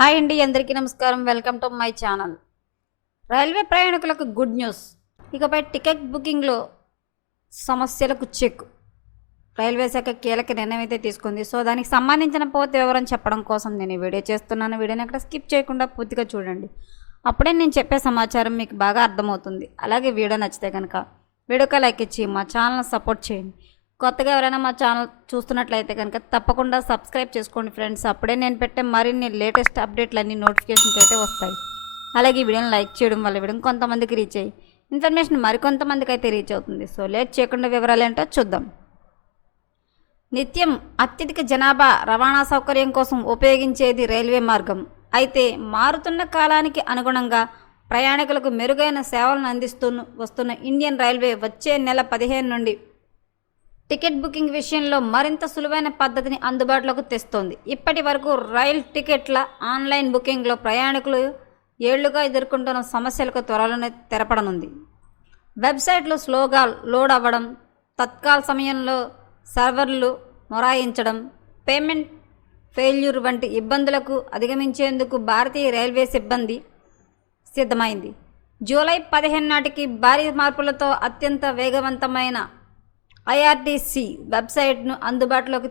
Hi అండి, అందరికీ నమస్కారం. Welcome to my channel. Railway ప్రయాణికులకు గుడ్ న్యూస్. ఇకపై టికెట్ బుకింగ్లో సమస్యలకు చెక్. రైల్వే శాఖ కీలక నిర్ణయం అయితే తీసుకుంది. సో దానికి సంబంధించిన పూర్తి వివరం చెప్పడం కోసం నేను ఈ వీడియో చేస్తున్నాను. వీడియోని అక్కడ స్కిప్ చేయకుండా పూర్తిగా చూడండి. అప్పుడే నేను చెప్పే సమాచారం మీకు బాగా అర్థమవుతుంది. అలాగే వీడియో నచ్చితే కనుక వీడియోకి లైక్ ఇచ్చి మా ఛానల్ని సపోర్ట్ చేయండి. కొత్తగా ఎవరైనా మా ఛానల్ చూస్తున్నట్లయితే కనుక తప్పకుండా సబ్స్క్రైబ్ చేసుకోండి ఫ్రెండ్స్. అప్పుడే నేను పెట్టే మరిన్ని లేటెస్ట్ అప్డేట్లు అన్ని నోటిఫికేషన్స్ అయితే వస్తాయి. అలాగే ఈ వీడియోని లైక్ చేయడం వల్ల వీడియో కొంతమందికి రీచ్ అయ్యి ఇన్ఫర్మేషన్ మరికొంతమందికి అయితే రీచ్ అవుతుంది. సో లేట్ చేయకుండా వివరాలు ఏంటో చూద్దాం. నిత్యం అత్యధిక జనాభా రవాణా సౌకర్యం కోసం ఉపయోగించేది రైల్వే మార్గం. అయితే మారుతున్న కాలానికి అనుగుణంగా ప్రయాణికులకు మెరుగైన సేవలను అందిస్తూ వస్తున్న ఇండియన్ రైల్వే వచ్చే నెల 15 నుండి టికెట్ బుకింగ్ విషయంలో మరింత సులువైన పద్ధతిని అందుబాటులోకి తెస్తోంది. ఇప్పటి వరకు రైల్ టికెట్ల ఆన్లైన్ బుకింగ్లో ప్రయాణికులు ఏళ్లుగా ఎదుర్కొంటున్న సమస్యలకు త్వరలోనే తెరపడనుంది. వెబ్సైట్లు స్లోగా లోడ్ అవ్వడం, తత్కాల్ సమయంలో సర్వర్లు మొరాయించడం, పేమెంట్ ఫెయిల్యూర్ వంటి ఇబ్బందులకు అధిగమించేందుకు భారతీయ రైల్వే సిబ్బంది సిద్ధమైంది. జూలై 15 నాటికి భారీ మార్పులతో అత్యంత వేగవంతమైన ఐఆర్టీసీ వెబ్సైట్ను అందుబాటులోకి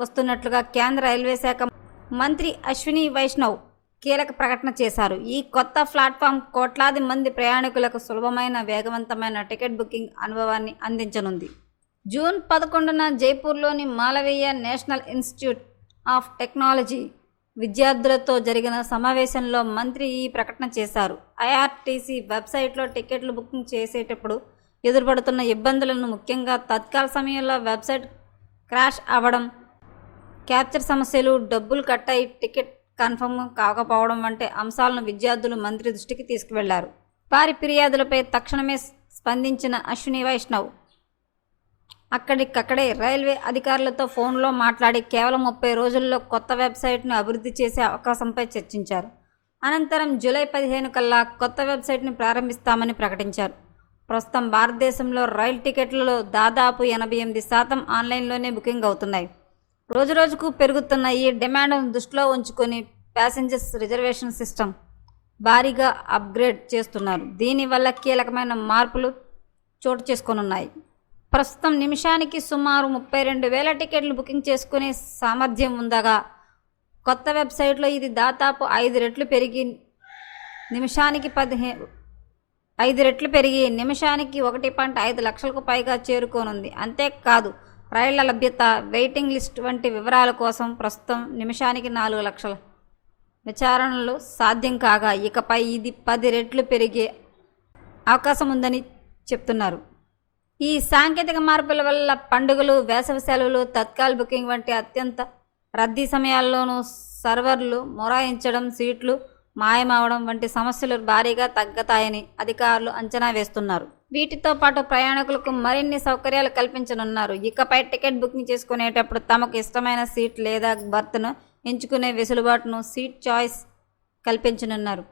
వస్తున్నట్లుగా కేంద్ర రైల్వే శాఖ మంత్రి అశ్విని వైష్ణవ్ కీలక ప్రకటన చేశారు. ఈ కొత్త ప్లాట్ఫామ్ కోట్లాది మంది ప్రయాణికులకు సులభమైన వేగవంతమైన టికెట్ బుకింగ్ అనుభవాన్ని అందించనుంది. జూన్ 11న జైపూర్లోని Malaviya national institute of technology విద్యార్థులతో జరిగిన సమావేశంలో మంత్రి ఈ ప్రకటన చేశారు. ఐఆర్టీసీ వెబ్సైట్లో టికెట్లు బుకింగ్ చేసేటప్పుడు ఎదురుపడుతున్న ఇబ్బందులను, ముఖ్యంగా తత్కాల సమయంలో వెబ్సైట్ క్రాష్ అవ్వడం, క్యాప్చర్ సమస్యలు, డబ్బులు కట్ అయి టికెట్ కన్ఫర్మ్ కాకపోవడం వంటి అంశాలను విద్యార్థులు మంత్రి దృష్టికి తీసుకువెళ్లారు. వారి ఫిర్యాదులపై తక్షణమే స్పందించిన అశ్విని వైష్ణవ్ అక్కడికక్కడే రైల్వే అధికారులతో ఫోన్లో మాట్లాడి కేవలం 30 రోజుల్లో కొత్త వెబ్సైట్ను అభివృద్ధి చేసే అవకాశంపై చర్చించారు. అనంతరం జూలై 15 కల్లా కొత్త వెబ్సైట్ను ప్రారంభిస్తామని ప్రకటించారు. ప్రస్తుతం భారతదేశంలో రైలు టికెట్లలో దాదాపు 88% ఆన్లైన్లోనే బుకింగ్ అవుతున్నాయి. రోజురోజుకు పెరుగుతున్న ఈ డిమాండ్ను దృష్టిలో ఉంచుకొని ప్యాసింజర్స్ రిజర్వేషన్ సిస్టమ్ భారీగా అప్గ్రేడ్ చేస్తున్నారు. దీనివల్ల కీలకమైన మార్పులు చోటు చేసుకోనున్నాయి. ప్రస్తుతం నిమిషానికి సుమారు 32,000 టికెట్లు బుకింగ్ చేసుకునే సామర్థ్యం ఉండగా కొత్త వెబ్సైట్లో ఇది దాదాపు 5 రెట్లు పెరిగి నిమిషానికి 1.5 లక్షలకు పైగా చేరుకోనుంది. అంతేకాదు రైళ్ల లభ్యత, వెయిటింగ్ లిస్ట్ వంటి వివరాల కోసం ప్రస్తుతం నిమిషానికి 4 లక్షల విచారణలు సాధ్యం కాగా ఇకపై ఇది 10 రెట్లు పెరిగే అవకాశం ఉందని చెప్తున్నారు. ఈ సాంకేతిక మార్పుల వల్ల పండుగలు, వేసవి సెలవులు, తత్కాల్ బుకింగ్ వంటి అత్యంత రద్దీ సమయాల్లోనూ సర్వర్లు మొరాయించడం, సీట్లు మాయమవడం వంటి సమస్యలు భారీగా తగ్గుతాయని అధికారులు అంచనా వేస్తున్నారు. వీటితో పాటు ప్రయాణికులకు మరిన్ని సౌకర్యాలు కల్పించనున్నారు. ఇకపై టికెట్ బుకింగ్ చేసుకునేటప్పుడు తమకు ఇష్టమైన సీట్ లేదా బర్త్ను ఎంచుకునే వెసులుబాటును సీట్ చాయిస్ కల్పించనున్నారు.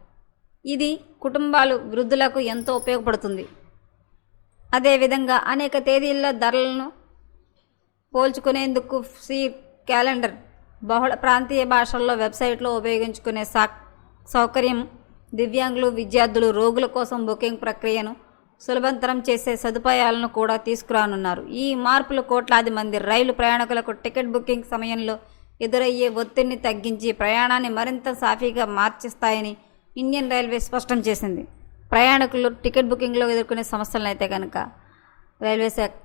ఇది కుటుంబాలు, వృద్ధులకు ఎంతో ఉపయోగపడుతుంది. అదేవిధంగా అనేక తేదీల్లో ధరలను పోల్చుకునేందుకు సీట్ క్యాలెండర్, బహుళ ప్రాంతీయ భాషల్లో వెబ్సైట్లో ఉపయోగించుకునే సౌకర్యం, దివ్యాంగులు, విద్యార్థులు, రోగుల కోసం బుకింగ్ ప్రక్రియను సులభతరం చేసే సదుపాయాలను కూడా తీసుకురానున్నారు. ఈ మార్పులు కోట్లాది మంది రైలు ప్రయాణికులకు టికెట్ బుకింగ్ సమయంలో ఎదురయ్యే ఒత్తిడిని తగ్గించి ప్రయాణాన్ని మరింత సాఫీగా మార్చేస్తాయని ఇండియన్ రైల్వే స్పష్టం చేసింది. ప్రయాణికులు టికెట్ బుకింగ్లో ఎదుర్కొనే సమస్యలను అయితే కనుక రైల్వే శాఖ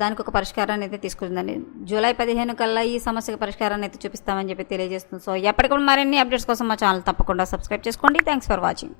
దానికి ఒక పరిష్కారాన్ని అయితే తీసుకుంటుందండి. జూలై 15 కల్లా ఈ సమస్యకు పరిష్కారాన్ని అయితే చూపిస్తామని చెప్పి తెలియజేస్తుంది. సో ఎప్పటికప్పుడు మరిన్ని అప్డేట్స్ కోసం మా ఛానల్ తప్పకుండా సబ్స్క్రైబ్ చేసుకోండి. Thanks for watching.